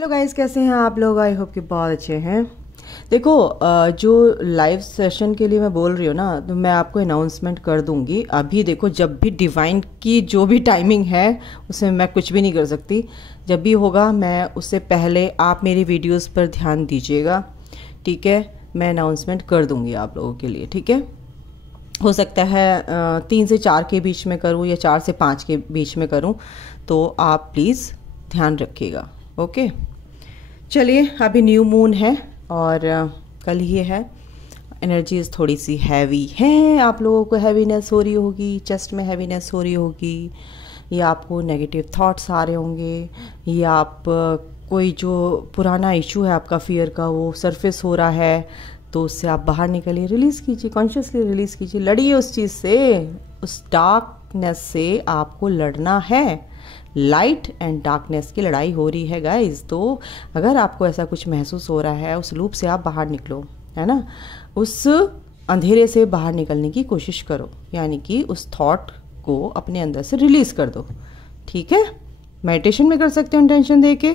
Hello guys, कैसे हैं आप लोग? आई होप कि बहुत अच्छे हैं। देखो, जो लाइव सेशन के लिए मैं बोल रही हूँ ना, तो मैं आपको अनाउंसमेंट कर दूंगी अभी। देखो, जब भी डिवाइन की जो भी टाइमिंग है उसमें मैं कुछ भी नहीं कर सकती। जब भी होगा मैं उससे पहले आप मेरी वीडियोस पर ध्यान दीजिएगा, ठीक है? मैं अनाउंसमेंट कर दूंगी आप लोगों के लिए, ठीक है? हो सकता है 3 से 4 के बीच में करूँ या 4 से 5 के बीच में करूँ, तो आप प्लीज़ ध्यान रखिएगा। ओके, चलिए। अभी न्यू मून है और कल ये है। एनर्जीज थोड़ी सी हैवी हैं, आप लोगों को हैवीनेस हो रही होगी, चेस्ट में हैवीनेस हो रही होगी, या आपको नेगेटिव थॉट्स आ रहे होंगे, या आप कोई जो पुराना इशू है आपका फियर का वो सरफेस हो रहा है, तो उससे आप बाहर निकलिए, रिलीज़ कीजिए, कॉन्शियसली रिलीज़ कीजिए, लड़िए उस चीज़ से, उस डार्कनेस से आपको लड़ना है। लाइट एंड डार्कनेस की लड़ाई हो रही है गाइस। तो अगर आपको ऐसा कुछ महसूस हो रहा है, उस लूप से आप बाहर निकलो, है ना? उस अंधेरे से बाहर निकलने की कोशिश करो, यानी कि उस थॉट को अपने अंदर से रिलीज़ कर दो, ठीक है? मेडिटेशन में कर सकते हो इंटेंशन दे के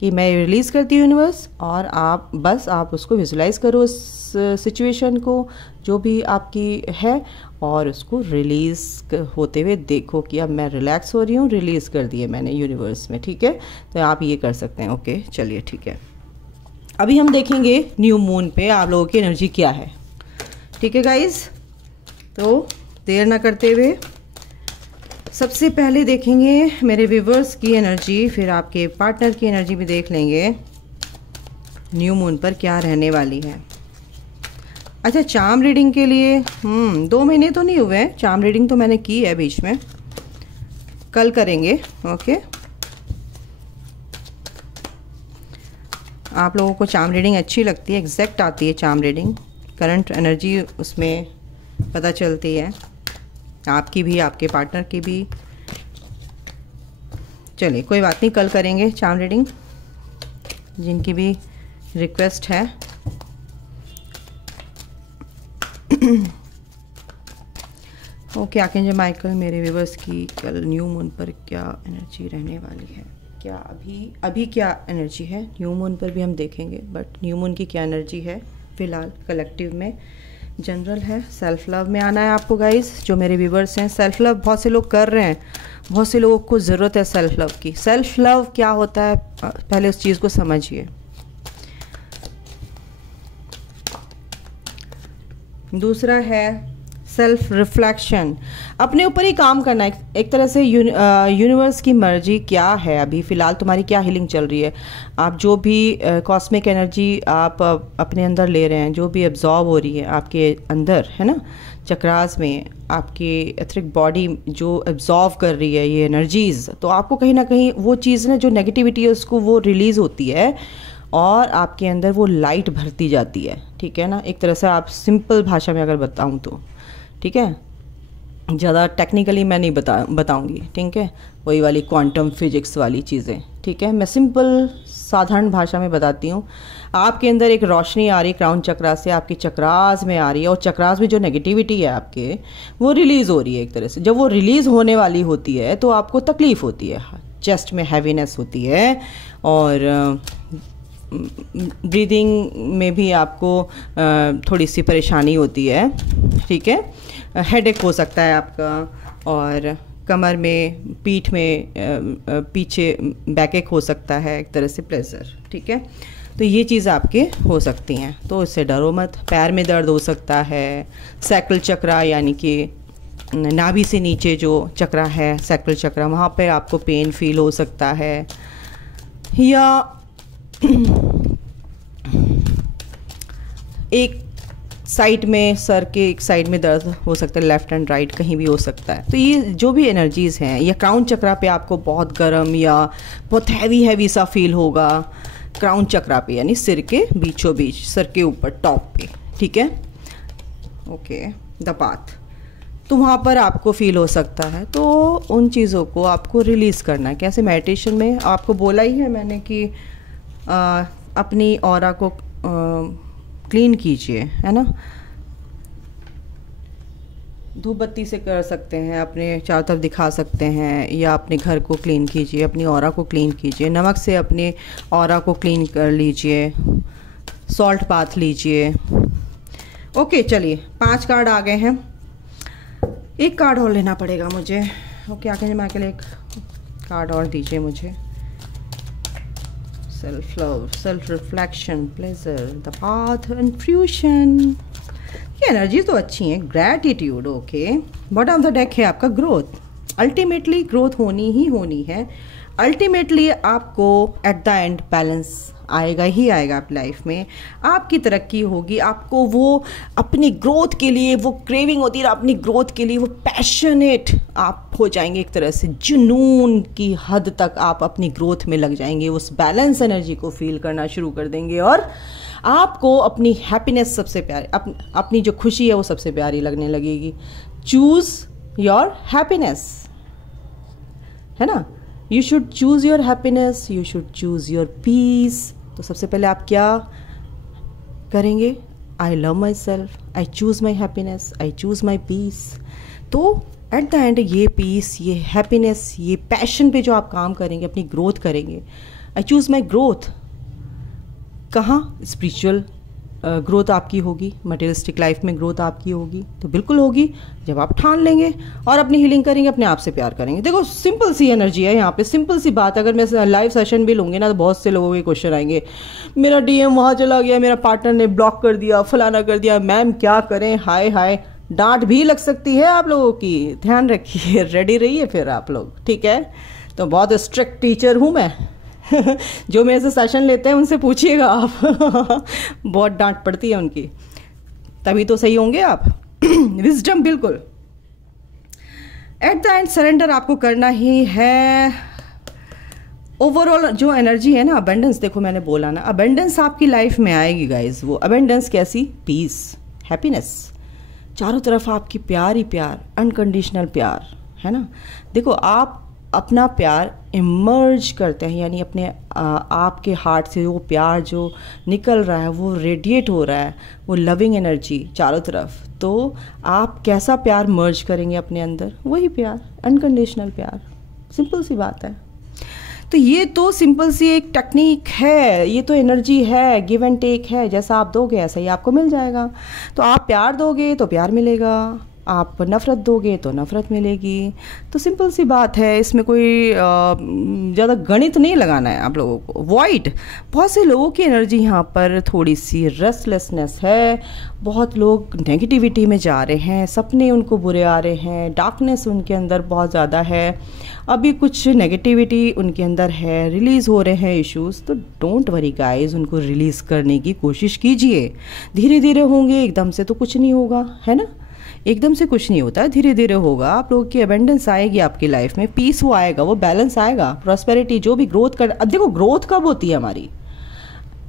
कि मैं रिलीज़ करती हूँ यूनिवर्स, और आप उसको विजुलाइज करो उस सिचुएशन को जो भी आपकी है, और उसको रिलीज़ होते हुए देखो कि अब मैं रिलैक्स हो रही हूँ, रिलीज़ कर दिए मैंने यूनिवर्स में, ठीक है? तो आप ये कर सकते हैं। ओके, चलिए, ठीक है। अभी हम देखेंगे न्यू मून पे आप लोगों की एनर्जी क्या है, ठीक है गाइज? तो देर ना करते हुए सबसे पहले देखेंगे मेरे व्यूवर्स की एनर्जी, फिर आपके पार्टनर की एनर्जी भी देख लेंगे न्यू मून पर क्या रहने वाली है। अच्छा, चार्म रीडिंग के लिए 2 महीने तो नहीं हुए हैं, चार्म रीडिंग तो मैंने की है बीच में, कल करेंगे। ओके, आप लोगों को चार्म रीडिंग अच्छी लगती है, एग्जैक्ट आती है चार्म रीडिंग, करंट एनर्जी उसमें पता चलती है, आपकी भी, आपके पार्टनर की भी। चलिए, कोई बात नहीं, कल करेंगे चार्म रीडिंग, जिनकी भी रिक्वेस्ट है। ओके, आर्कएंजल माइकल, मेरे व्यूवर्स की कल न्यू मून पर क्या एनर्जी रहने वाली है, क्या अभी क्या एनर्जी है न्यू मून पर भी हम देखेंगे, बट न्यू मून की क्या एनर्जी है फिलहाल कलेक्टिव में। जनरल है, सेल्फ लव में आना है आपको गाइस, जो मेरे व्यूवर्स हैं। सेल्फ लव बहुत से लोग कर रहे हैं, बहुत से लोगों को ज़रूरत है सेल्फ लव की। सेल्फ लव क्या होता है, पहले उस चीज़ को समझिए। दूसरा है सेल्फ रिफ्लेक्शन, अपने ऊपर ही काम करना है एक तरह से। यूनिवर्स की मर्जी क्या है, अभी फ़िलहाल तुम्हारी क्या हीलिंग चल रही है, आप जो भी कॉस्मिक एनर्जी आप अपने अंदर ले रहे हैं, जो भी एब्जॉर्ब हो रही है आपके अंदर, है ना, चक्रास में, आपकी एथरिक बॉडी जो एब्जॉर्व कर रही है ये एनर्जीज़, तो आपको कहीं ना कहीं वो चीज़ ना, जो नेगेटिविटी है उसको वो रिलीज़ होती है और आपके अंदर वो लाइट भरती जाती है, ठीक है ना? एक तरह से आप सिंपल भाषा में अगर बताऊं तो, ठीक है? ज़्यादा टेक्निकली मैं नहीं बताऊंगी, ठीक है? वही वाली क्वांटम फिजिक्स वाली चीज़ें, ठीक है? मैं सिंपल साधारण भाषा में बताती हूँ। आपके अंदर एक रोशनी आ रही है क्राउन चक्रा से, आपकी चक्रास में आ रही है, और चक्रास में जो नेगेटिविटी है आपके, वो रिलीज़ हो रही है एक तरह से। जब वो रिलीज़ होने वाली होती है तो आपको तकलीफ़ होती है, चेस्ट में हैवीनेस होती है, और ब्रीदिंग में भी आपको थोड़ी सी परेशानी होती है, ठीक है? हेडेक हो सकता है आपका, और कमर में, पीठ में, पीछे बैकएक हो सकता है, एक तरह से प्रेशर, ठीक है? तो ये चीज़ आपके हो सकती हैं, तो इससे डरो मत। पैर में दर्द हो सकता है, सैक्रल चक्रा यानी कि नाभि से नीचे जो चक्रा है, सैक्रल चक्रा, वहाँ पे आपको पेन फील हो सकता है, या एक साइड में, सर के एक साइड में दर्द हो सकता है, लेफ्ट एंड राइट कहीं भी हो सकता है। तो ये जो भी एनर्जीज़ हैं, या क्राउन चक्रा पे आपको बहुत गर्म या बहुत हैवी सा फील होगा, क्राउन चक्रा पे यानी सिर के बीचों बीच, सर के ऊपर टॉप पे, ठीक है? ओके, द पाथ, तो वहाँ पर आपको फील हो सकता है। तो उन चीज़ों को आपको रिलीज़ करना है। कैसे? मेडिटेशन में आपको बोला ही है मैंने कि अपनी ऑरा को क्लीन कीजिए, है ना? धूप बत्ती से कर सकते हैं, अपने चारों तरफ दिखा सकते हैं, या अपने घर को क्लीन कीजिए, अपनी ऑरा को क्लीन कीजिए, नमक से अपने ऑरा को क्लीन कर लीजिए, सॉल्ट बाथ लीजिए। ओके चलिए 5 कार्ड आ गए हैं, एक कार्ड और लेना पड़ेगा मुझे। ओके आगे मैं अकेले एक कार्ड और दीजिए मुझे। Self love, self reflection, pleasure, the path and fusion. ये एनर्जी तो अच्छी है। Gratitude, okay. Bottom of the deck है आपका ग्रोथ। अल्टीमेटली ग्रोथ होनी ही होनी है। अल्टीमेटली आपको एट द एंड बैलेंस आएगा ही आएगा आपकी लाइफ में। आपकी तरक्की होगी, आपको वो अपनी ग्रोथ के लिए वो क्रेविंग होती है, अपनी ग्रोथ के लिए वो पैशनेट आप हो जाएंगे, एक तरह से जुनून की हद तक आप अपनी ग्रोथ में लग जाएंगे, उस बैलेंस एनर्जी को फील करना शुरू कर देंगे और आपको अपनी हैप्पीनेस सबसे प्यारी, अपनी जो खुशी है वो सबसे प्यारी लगने लगेगी। चूज योर हैप्पीनेस, है ना। You should choose your happiness, you should choose your peace. तो सबसे पहले आप क्या करेंगे? I love myself, I choose my happiness, I choose my peace. तो एट द एंड ये पीस, ये हैप्पीनेस, ये पैशन पे जो आप काम करेंगे, अपनी ग्रोथ करेंगे। आई चूज माई ग्रोथ कहाँ? स्पिरिचुअल ग्रोथ आपकी होगी, मटेरियलिस्टिक लाइफ में ग्रोथ आपकी होगी, तो बिल्कुल होगी जब आप ठान लेंगे और अपनी हीलिंग करेंगे, अपने आप से प्यार करेंगे। देखो सिंपल सी एनर्जी है यहाँ पे, सिंपल सी बात। अगर मैं लाइव सेशन भी लूँगी ना तो बहुत से लोगों के क्वेश्चन आएंगे, मेरा डीएम वहाँ चला गया, मेरा पार्टनर ने ब्लॉक कर दिया, फलाना कर दिया, मैम क्या करें, हाय हाय। डांट भी लग सकती है आप लोगों की, ध्यान रखिए, रेडी रहिए फिर आप लोग, ठीक है। तो बहुत स्ट्रिक्ट टीचर हूँ मैं जो मेरे से सेशन लेते हैं उनसे पूछिएगा आप बहुत डांट पड़ती है उनकी, तभी तो सही होंगे आप विजडम बिल्कुल। एट द एंड सरेंडर आपको करना ही है। ओवरऑल जो एनर्जी है ना, अबेंडेंस, देखो मैंने बोला ना, अबेंडेंस आपकी लाइफ में आएगी गाइज। वो अबेंडेंस कैसी? पीस, हैप्पीनेस, चारों तरफ आपकी प्यार ही प्यार, अनकंडीशनल प्यार, है ना। देखो आप अपना प्यार इमर्ज करते हैं, यानी अपने आपके हार्ट से वो प्यार जो निकल रहा है, वो रेडिएट हो रहा है, वो लविंग एनर्जी चारों तरफ। तो आप कैसा प्यार मर्ज करेंगे अपने अंदर? वही प्यार, अनकंडीशनल प्यार, सिंपल सी बात है। तो ये तो सिंपल सी एक टेक्निक है, ये तो एनर्जी है, गिव एंड टेक है। जैसा आप दोगे ऐसा ही आपको मिल जाएगा। तो आप प्यार दोगे तो प्यार मिलेगा, आप नफ़रत दोगे तो नफ़रत मिलेगी। तो सिंपल सी बात है, इसमें कोई ज़्यादा गणित नहीं लगाना है आप लोगों को। वॉइड, बहुत से लोगों की एनर्जी यहाँ पर थोड़ी सी रेस्टलेसनेस है, बहुत लोग नेगेटिविटी में जा रहे हैं, सपने उनको बुरे आ रहे हैं, डार्कनेस उनके अंदर बहुत ज़्यादा है, अभी कुछ नेगेटिविटी उनके अंदर है, रिलीज़ हो रहे हैं इश्यूज़। तो डोंट वरी गाइस, उनको रिलीज़ करने की कोशिश कीजिए, धीरे धीरे होंगे, एकदम से तो कुछ नहीं होगा, है ना। एकदम से कुछ नहीं होता, धीरे धीरे होगा। आप लोगों की अबेंडेंस आएगी आपकी लाइफ में, पीस वो आएगा, वो बैलेंस आएगा, प्रॉस्पेरिटी, जो भी ग्रोथ कर। अब देखो ग्रोथ कब होती है हमारी?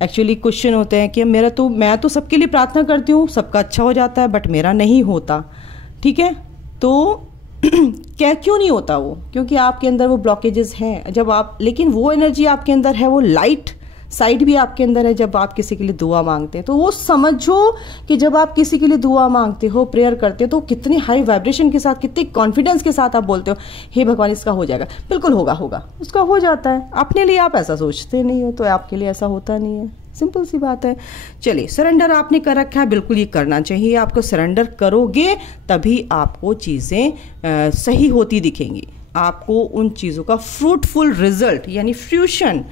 एक्चुअली क्वेश्चन होते हैं कि मैं तो सबके लिए प्रार्थना करती हूँ, सबका अच्छा हो जाता है, बट मेरा नहीं होता, ठीक है। तो क्या क्यों नहीं होता वो? क्योंकि आपके अंदर वो ब्लॉकेजेस हैं। जब आप, लेकिन वो एनर्जी आपके अंदर है, वो लाइट साइड भी आपके अंदर है। जब आप किसी के लिए दुआ मांगते हैं तो वो समझो कि जब आप किसी के लिए दुआ मांगते हो, प्रेयर करते हो, तो कितनी हाई वाइब्रेशन के साथ, कितने कॉन्फिडेंस के साथ आप बोलते हो, हे भगवान इसका हो जाएगा, बिल्कुल होगा, उसका हो जाता है। अपने लिए आप ऐसा सोचते नहीं हो तो आपके लिए ऐसा होता नहीं है, सिंपल सी बात है। चलिए, सरेंडर आपने कर रखा है, बिल्कुल ये करना चाहिए आपको। सरेंडर करोगे तभी आपको चीज़ें सही होती दिखेंगी, आपको उन चीज़ों का फ्रूटफुल रिजल्ट, यानी फ्यूशन,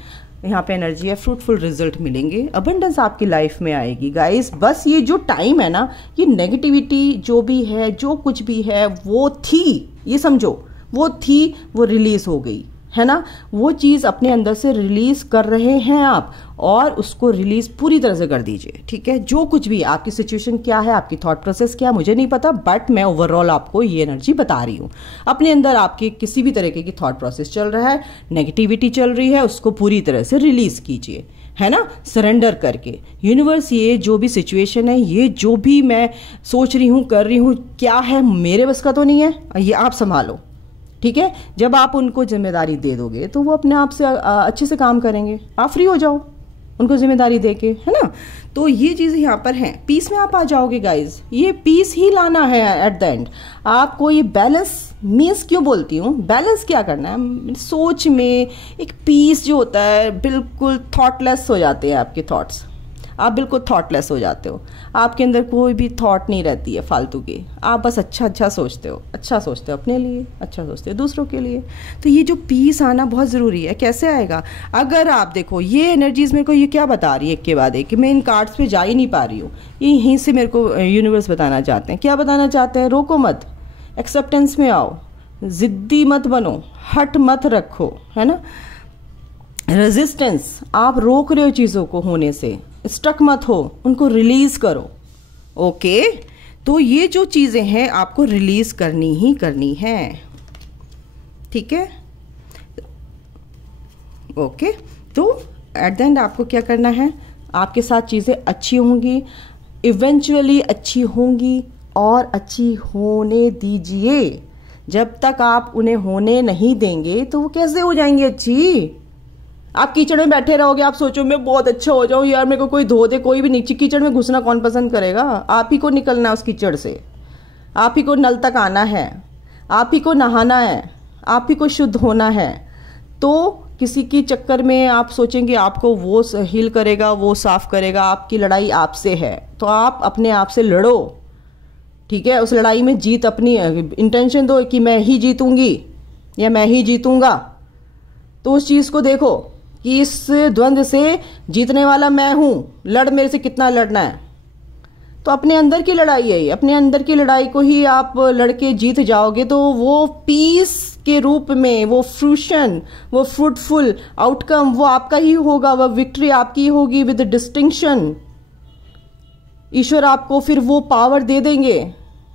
यहाँ पे एनर्जी है, फ्रूटफुल रिजल्ट मिलेंगे, अबंडेंस आपकी लाइफ में आएगी गाइस। बस ये जो टाइम है ना, ये नेगेटिविटी जो भी है, जो कुछ भी है, वो थी, ये समझो वो थी, वो रिलीज हो गई, है ना। वो चीज़ अपने अंदर से रिलीज कर रहे हैं आप, और उसको रिलीज पूरी तरह से कर दीजिए, ठीक है। जो कुछ भी आपकी सिचुएशन क्या है, आपकी थॉट प्रोसेस क्या है, मुझे नहीं पता, बट मैं ओवरऑल आपको ये एनर्जी बता रही हूँ। अपने अंदर आपके किसी भी तरीके की थॉट प्रोसेस चल रहा है, नेगेटिविटी चल रही है, उसको पूरी तरह से रिलीज कीजिए, है ना, सरेंडर करके। यूनिवर्स, ये जो भी सिचुएशन है, ये जो भी मैं सोच रही हूँ, कर रही हूँ, क्या है, मेरे बस का तो नहीं है, ये आप संभालो, ठीक है। जब आप उनको जिम्मेदारी दे दोगे तो वो अपने आप से अच्छे से काम करेंगे, आप फ्री हो जाओ, उनको जिम्मेदारी देके, है ना। तो ये चीज़ यहाँ पर है, पीस में आप आ जाओगे गाइज, ये पीस ही लाना है एट द एंड आपको। ये बैलेंस मीन्स क्यों बोलती हूँ, बैलेंस क्या करना है, सोच में एक पीस जो होता है, बिल्कुल थॉटलेस हो जाते हैं आपके थॉट्स, आप बिल्कुल थॉटलेस हो जाते हो, आपके अंदर कोई भी थॉट नहीं रहती है फालतू की, आप बस अच्छा सोचते हो, अच्छा सोचते हो अपने लिए, अच्छा सोचते हो दूसरों के लिए। तो ये जो पीस आना बहुत ज़रूरी है। कैसे आएगा, अगर आप देखो ये एनर्जीज मेरे को ये क्या बता रही है एक के बाद एक, कि मैं इन कार्ड्स पे जा ही नहीं पा रही हूँ, ये यहीं से मेरे को यूनिवर्स बताना चाहते हैं। क्या बताना चाहते हैं, रोको मत, एक्सेप्टेंस में आओ, ज़िद्दी मत बनो, हट मत रखो, है ना, रेजिस्टेंस, आप रोक रहे हो चीज़ों को होने से, स्टक मत हो, उनको रिलीज करो। ओके, तो ये जो चीज़ें हैं आपको रिलीज करनी ही करनी है, ठीक है। ओके, तो एट द एंड आपको क्या करना है, आपके साथ चीज़ें अच्छी होंगी, इवेंचुअली अच्छी होंगी और अच्छी होने दीजिए। जब तक आप उन्हें होने नहीं देंगे तो वो कैसे हो जाएंगी अच्छी। आप कीचड़ में बैठे रहोगे, आप सोचो मैं बहुत अच्छा हो जाऊं यार, मेरे को कोई धो दे, कोई भी नीचे कीचड़ में घुसना कौन पसंद करेगा। आप ही को निकलना है उस कीचड़ से, आप ही को नल तक आना है, आप ही को नहाना है, आप ही को शुद्ध होना है। तो किसी के चक्कर में आप सोचेंगे आपको वो हील करेगा, वो साफ करेगा, आपकी लड़ाई आपसे है, तो आप अपने आप से लड़ो, ठीक है। उस लड़ाई में जीत अपनी इंटेंशन दो कि मैं ही जीतूंगी या मैं ही जीतूंगा। तो उस चीज़ को देखो कि इस द्वंद्व से जीतने वाला मैं हूं, लड़ मेरे से कितना लड़ना है। तो अपने अंदर की लड़ाई है, अपने अंदर की लड़ाई को ही आप लड़के जीत जाओगे तो वो पीस के रूप में, वो फ्रूशन, वो फ्रूटफुल आउटकम वो आपका ही होगा, वह विक्ट्री आपकी ही होगी विद डिस्टिंक्शन। ईश्वर आपको फिर वो पावर दे देंगे,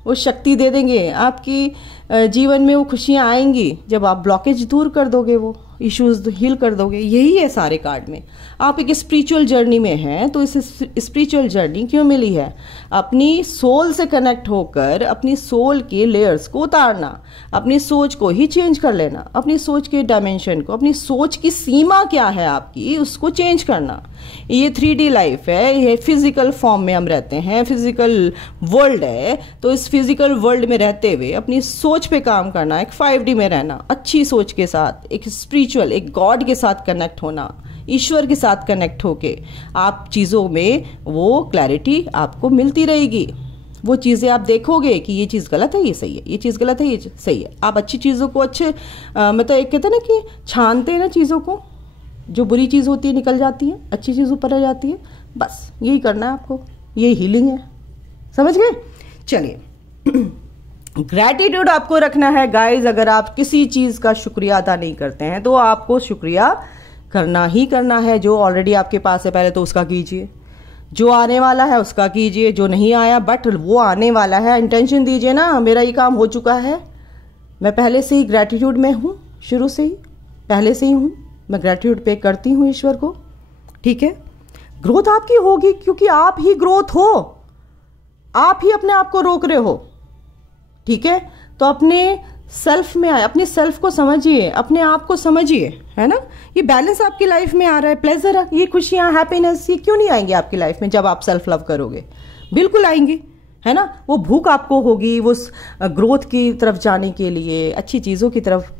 वो शक्ति दे देंगे, आपकी जीवन में वो खुशियां आएंगी जब आप ब्लॉकेज दूर कर दोगे, वो इश्यूज हील कर दोगे। यही है सारे कार्ड में। आप एक स्पिरिचुअल जर्नी में हैं, तो इस स्पिरिचुअल जर्नी क्यों मिली है, अपनी सोल से कनेक्ट होकर अपनी सोल के लेयर्स को उतारना, अपनी सोच को ही चेंज कर लेना, अपनी सोच के डायमेंशन को, अपनी सोच की सीमा क्या है आपकी, उसको चेंज करना। ये 3D लाइफ है, ये फिजिकल फॉर्म में हम रहते हैं, फिजिकल वर्ल्ड है, तो इस फिजिकल वर्ल्ड में रहते हुए अपनी सोच पे काम करना, एक 5D में रहना, अच्छी सोच के साथ, एक स्पिरिचुअल, एक गॉड के साथ कनेक्ट होना, ईश्वर के साथ कनेक्ट होके आप चीज़ों में वो क्लैरिटी आपको मिलती रहेगी। वो चीज़ें आप देखोगे कि ये चीज़ गलत है, ये सही है, ये चीज़ गलत है, ये सही है। आप अच्छी चीज़ों को अच्छे मतलब एक कहते हैं ना कि छानते हैं ना चीज़ों को, जो बुरी चीज़ होती है निकल जाती है, अच्छी चीज़ ऊपर आ जाती है। बस यही करना है आपको, ये हीलिंग है, समझ गए। चलिए, ग्रैटिट्यूड आपको रखना है गाइज। अगर आप किसी चीज़ का शुक्रिया अदा नहीं करते हैं तो आपको शुक्रिया करना ही करना है। जो ऑलरेडी आपके पास है पहले तो उसका कीजिए, जो आने वाला है उसका कीजिए, जो नहीं आया बट वो आने वाला है इंटेंशन दीजिए ना, मेरा ये काम हो चुका है, मैं पहले से ही ग्रैटिट्यूड में हूँ, शुरू से ही पहले से ही हूँ, मैं ग्रैटिट्यूड पे करती हूँ ईश्वर को, ठीक है। ग्रोथ आपकी होगी क्योंकि आप ही ग्रोथ हो, आप ही अपने आप को रोक रहे हो, ठीक है। तो अपने सेल्फ में आए, अपने सेल्फ को समझिए, अपने आप को समझिए, है ना। ये बैलेंस आपकी लाइफ में आ रहा है, प्लेजर, ये खुशियां, हैप्पीनेस, ये क्यों नहीं आएंगे आपकी लाइफ में जब आप सेल्फ लव करोगे, बिल्कुल आएंगी, है ना। वो भूख आपको होगी वो ग्रोथ की तरफ जाने के लिए, अच्छी चीज़ों की तरफ,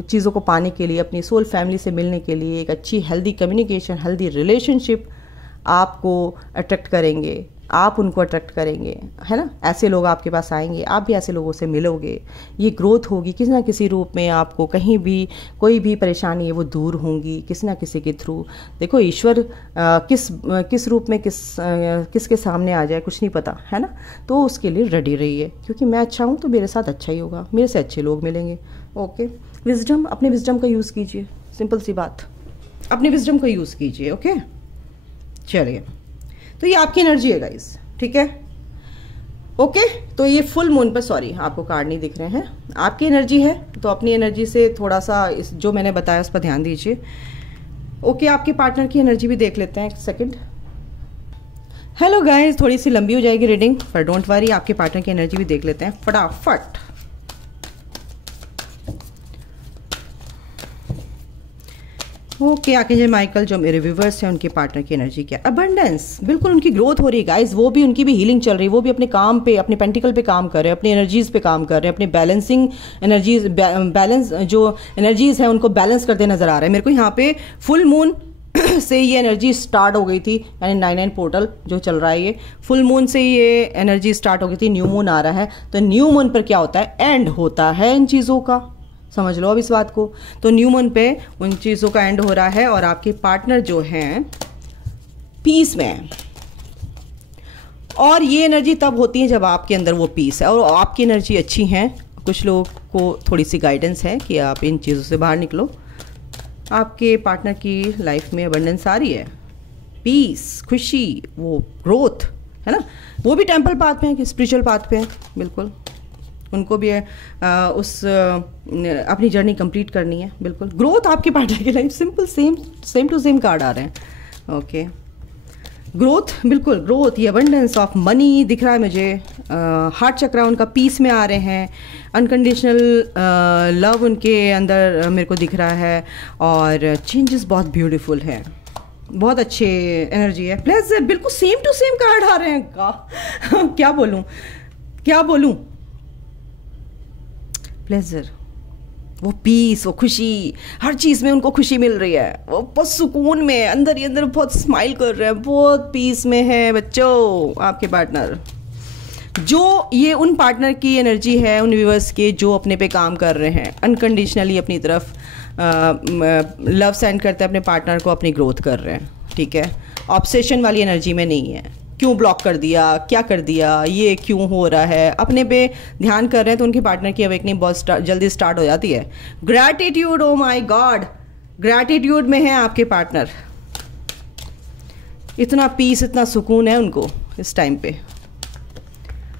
चीज़ों को पाने के लिए, अपनी सोल फैमिली से मिलने के लिए, एक अच्छी हेल्दी कम्युनिकेशन, हेल्दी रिलेशनशिप आपको अट्रैक्ट करेंगे, आप उनको अट्रैक्ट करेंगे, है ना। ऐसे लोग आपके पास आएंगे, आप भी ऐसे लोगों से मिलोगे, ये ग्रोथ होगी किसी ना किसी रूप में। आपको कहीं भी कोई भी परेशानी है वो दूर होंगी किसी ना किसी के थ्रू। देखो ईश्वर किस रूप में किसके सामने आ जाए कुछ नहीं पता, है ना। तो उसके लिए रेडी रहिए, क्योंकि मैं अच्छा हूँ तो मेरे साथ अच्छा ही होगा, मेरे से अच्छे लोग मिलेंगे। ओके, विजडम, अपने विजडम का यूज़ कीजिए, सिंपल सी बात, अपने विजडम का यूज़ कीजिए। ओके, चलिए, तो ये आपकी एनर्जी है गाइस, ठीक है। ओके, तो ये फुल मून पर, सॉरी आपको कार्ड नहीं दिख रहे हैं, आपकी एनर्जी है, तो अपनी एनर्जी से थोड़ा सा इस जो मैंने बताया उस पर ध्यान दीजिए। ओके, आपके पार्टनर की एनर्जी भी देख लेते हैं, एक सेकंड। हेलो गाइस, थोड़ी सी लंबी हो जाएगी रीडिंग, पर डोंट वरी, आपके पार्टनर की एनर्जी भी देख लेते हैं फटाफट। ओके, आर्कएंजल माइकल जो मेरे व्यूवर्स हैं उनके पार्टनर की एनर्जी क्या? अबंडेंस, बिल्कुल उनकी ग्रोथ हो रही है गाइस, वो भी उनकी भी हीलिंग चल रही है, वो भी अपने काम पे, अपने पेंटिकल पे काम कर रहे हैं, अपनी एनर्जीज पे काम कर रहे हैं, अपनी बैलेंसिंग एनर्जीज, बैलेंस जो एनर्जीज है उनको बैलेंस करते नजर आ रहे हैं। मेरे को यहाँ पे फुल मून से ये एनर्जी स्टार्ट हो गई थी, यानी 99 पोर्टल जो चल रहा है, ये फुल मून से ये एनर्जी स्टार्ट हो गई थी, न्यू मून आ रहा है। तो न्यू मून पर क्या होता है? एंड होता है इन चीज़ों का, समझ लो अब इस बात को। तो न्यू मून पे उन चीज़ों का एंड हो रहा है और आपके पार्टनर जो हैं पीस में है। और ये एनर्जी तब होती है जब आपके अंदर वो पीस है और आपकी एनर्जी अच्छी है। कुछ लोगों को थोड़ी सी गाइडेंस है कि आप इन चीज़ों से बाहर निकलो। आपके पार्टनर की लाइफ में अबंडेंस आ रही है, पीस, खुशी, वो ग्रोथ है ना। वो भी टेम्पल पाथ पे हैं, स्पिरिचुअल पाथ पे हैं, बिल्कुल उनको भी अपनी जर्नी कंप्लीट करनी है। बिल्कुल ग्रोथ आपके पार्टनर की life, simple same to same card आ रहे हैं। ओके, ग्रोथ, बिल्कुल ग्रोथ, ये अबंडेंस ऑफ मनी दिख रहा है मुझे। हार्ट चक्रा उनका पीस में आ रहे हैं, अनकंडीशनल लव उनके अंदर मेरे को दिख रहा है और चेंजेस बहुत ब्यूटीफुल है, बहुत अच्छे एनर्जी है। प्लस बिल्कुल सेम टू सेम कार्ड आ रहे हैं क्या बोलूं प्लेजर, वो पीस, वो खुशी, हर चीज़ में उनको खुशी मिल रही है, वो बहुत सुकून में अंदर ही अंदर बहुत स्माइल कर रहे हैं, बहुत पीस में है बच्चों आपके पार्टनर। जो ये उन पार्टनर की एनर्जी है, उन व्यूअर्स के जो अपने पे काम कर रहे हैं, अनकंडीशनली अपनी तरफ लव सेंड करते हैं अपने पार्टनर को, अपनी ग्रोथ कर रहे हैं, ठीक है। ऑब्सेशन वाली एनर्जी में नहीं है, क्यों ब्लॉक कर दिया, क्या कर दिया, ये क्यों हो रहा है, अपने पे ध्यान कर रहे हैं। तो उनके पार्टनर की अवेकनिंग बहुत जल्दी स्टार्ट हो जाती है। Gratitude, oh my God, gratitude में है आपके पार्टनर, इतना पीस, इतना सुकून है उनको इस टाइम पे।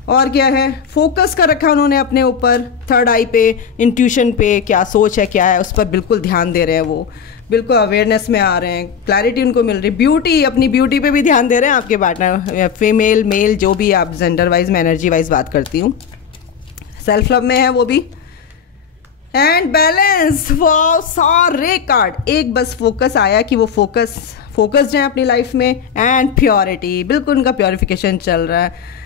और क्या है, फोकस कर रखा उन्होंने अपने ऊपर, थर्ड आई पे, इंट्यूशन पे, क्या सोच है, क्या है, उस पर बिल्कुल ध्यान दे रहे हैं, वो बिल्कुल अवेयरनेस में आ रहे हैं, क्लैरिटी उनको मिल रही। ब्यूटी, अपनी ब्यूटी पे भी ध्यान दे रहे हैं आपके पार्टनर, फीमेल मेल जो भी आप जेंडर वाइज, मैं एनर्जी वाइज बात करती हूँ। सेल्फ लव में है वो भी। एंड बैलेंस, वाह, सारे कार्ड एक बस फोकस आया कि वो फोकस्ड हैं अपनी लाइफ में। एंड प्योरिटी, बिल्कुल उनका प्योरिफिकेशन चल रहा है,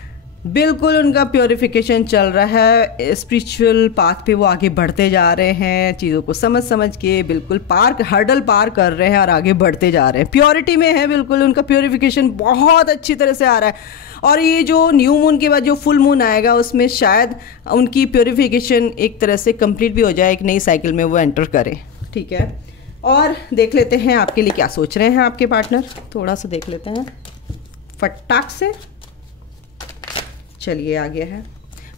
बिल्कुल उनका प्योरिफिकेशन चल रहा है। स्पिरिचुअल पाथ पे वो आगे बढ़ते जा रहे हैं, चीज़ों को समझ के बिल्कुल हर्डल पार कर रहे हैं और आगे बढ़ते जा रहे हैं। प्योरिटी में है, बिल्कुल उनका प्योरिफिकेशन बहुत अच्छी तरह से आ रहा है। और ये जो न्यू मून के बाद जो फुल मून आएगा उसमें शायद उनकी प्योरिफिकेशन एक तरह से कंप्लीट भी हो जाए, एक नई साइकिल में वो एंटर करे, ठीक है। और देख लेते हैं आपके लिए क्या सोच रहे हैं आपके पार्टनर, थोड़ा सा देख लेते हैं फटाक से। चलिए आ गया है,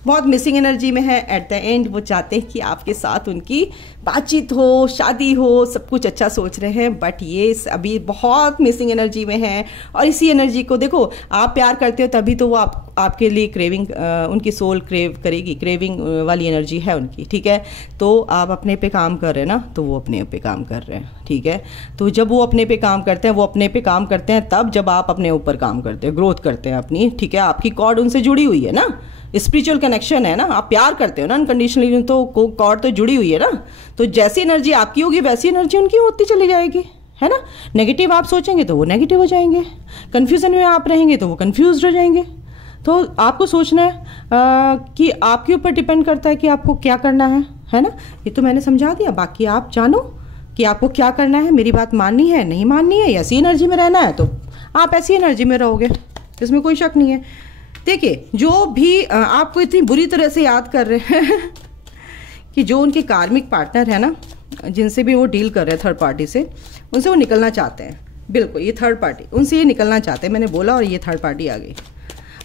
बहुत मिसिंग एनर्जी में है। एट द एंड वो चाहते हैं कि आपके साथ उनकी बातचीत हो, शादी हो, सब कुछ अच्छा सोच रहे हैं, बट ये अभी बहुत मिसिंग एनर्जी में है। और इसी एनर्जी को देखो, आप प्यार करते हो तभी तो वो आपके लिए क्रेविंग, उनकी सोल क्रेव करेगी, क्रेविंग वाली एनर्जी है उनकी, ठीक है। तो आप अपने पे काम कर रहे हैं ना, तो वो अपने पे काम कर रहे हैं, ठीक है। तो जब वो अपने पे काम करते हैं, वो अपने पे काम करते हैं तब जब आप अपने ऊपर काम करते हैं, ग्रोथ करते हैं अपनी, ठीक है। आपकी कॉर्ड उनसे जुड़ी हुई है ना, स्पिरिचुअल कनेक्शन है ना, आप प्यार करते हो ना अनकंडीशनली, तो कॉर्ड तो जुड़ी हुई है ना। तो जैसी एनर्जी आपकी होगी वैसी एनर्जी उनकी होती चली जाएगी, है ना। नेगेटिव आप सोचेंगे तो वो नेगेटिव हो जाएंगे, कंफ्यूजन में आप रहेंगे तो वो कंफ्यूज हो जाएंगे। तो आपको सोचना है कि आपके ऊपर डिपेंड करता है कि आपको क्या करना है ना। ये तो मैंने समझा दिया, बाकी आप जानो कि आपको क्या करना है। मेरी बात माननी है, नहीं माननी है, ऐसी एनर्जी में रहना है तो आप ऐसी एनर्जी में रहोगे, इसमें कोई शक नहीं है। देखिए, जो भी आपको इतनी बुरी तरह से याद कर रहे हैं कि जो उनके कार्मिक पार्टनर है ना, जिनसे भी वो डील कर रहे हैं थर्ड पार्टी से, उनसे वो निकलना चाहते हैं। बिल्कुल, ये थर्ड पार्टी उनसे ये निकलना चाहते हैं, मैंने बोला, और ये थर्ड पार्टी आ गई।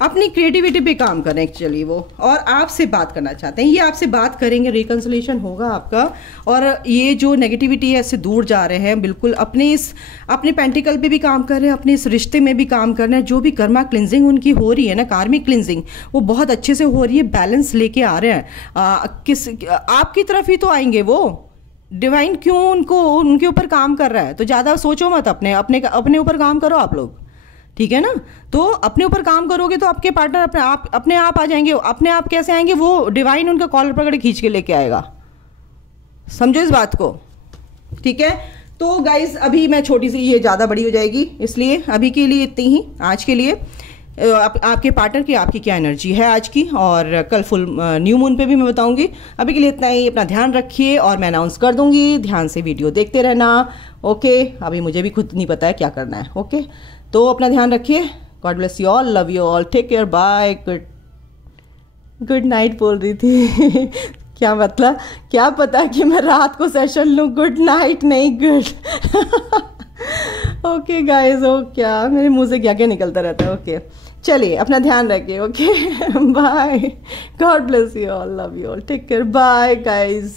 अपनी क्रिएटिविटी पे काम करें एक्चुअली वो, और आपसे बात करना चाहते हैं। ये आपसे बात करेंगे, रिकंसिलिएशन होगा आपका, और ये जो नेगेटिविटी है इससे दूर जा रहे हैं। बिल्कुल अपने पेंटिकल पे भी काम कर रहे हैं, अपने इस रिश्ते में भी काम कर रहे हैं। जो भी कर्मा क्लिनजिंग उनकी हो रही है ना, कार्मिक क्लिनजिंग, वो बहुत अच्छे से हो रही है, बैलेंस लेके आ रहे हैं। आपकी तरफ ही तो आएंगे वो, डिवाइन क्यों उनके ऊपर काम कर रहा है। तो ज़्यादा सोचो मत, अपने ऊपर काम करो आप लोग, ठीक है ना। तो अपने ऊपर काम करोगे तो आपके पार्टनर अपने आप आ जाएंगे। अपने आप कैसे आएंगे, वो डिवाइन उनका कॉलर पकड़ खींच के लेके आएगा, समझो इस बात को, ठीक है। तो गाइज अभी मैं छोटी सी, ये ज़्यादा बड़ी हो जाएगी, इसलिए अभी के लिए इतनी ही आज के लिए। आपके पार्टनर की आपकी क्या एनर्जी है आज की, और कल फुल न्यू मून पे भी मैं बताऊंगी। अभी के लिए इतना ही, अपना ध्यान रखिए और मैं अनाउंस कर दूंगी, ध्यान से वीडियो देखते रहना। ओके, अभी मुझे भी खुद नहीं पता है क्या करना है। ओके, तो अपना ध्यान रखिए। God bless you all, love you all, take care, bye, good night बोल रही थी क्या मतलब, क्या पता कि मैं रात को सेशन लूँ, गुड नाइट नहीं गुड ओके गाइज, ओ क्या मेरे मुंह से क्या क्या निकलता रहता है। ओके चलिए, अपना ध्यान रखिए। Okay bye, God bless you all, love you all, take care, bye guys.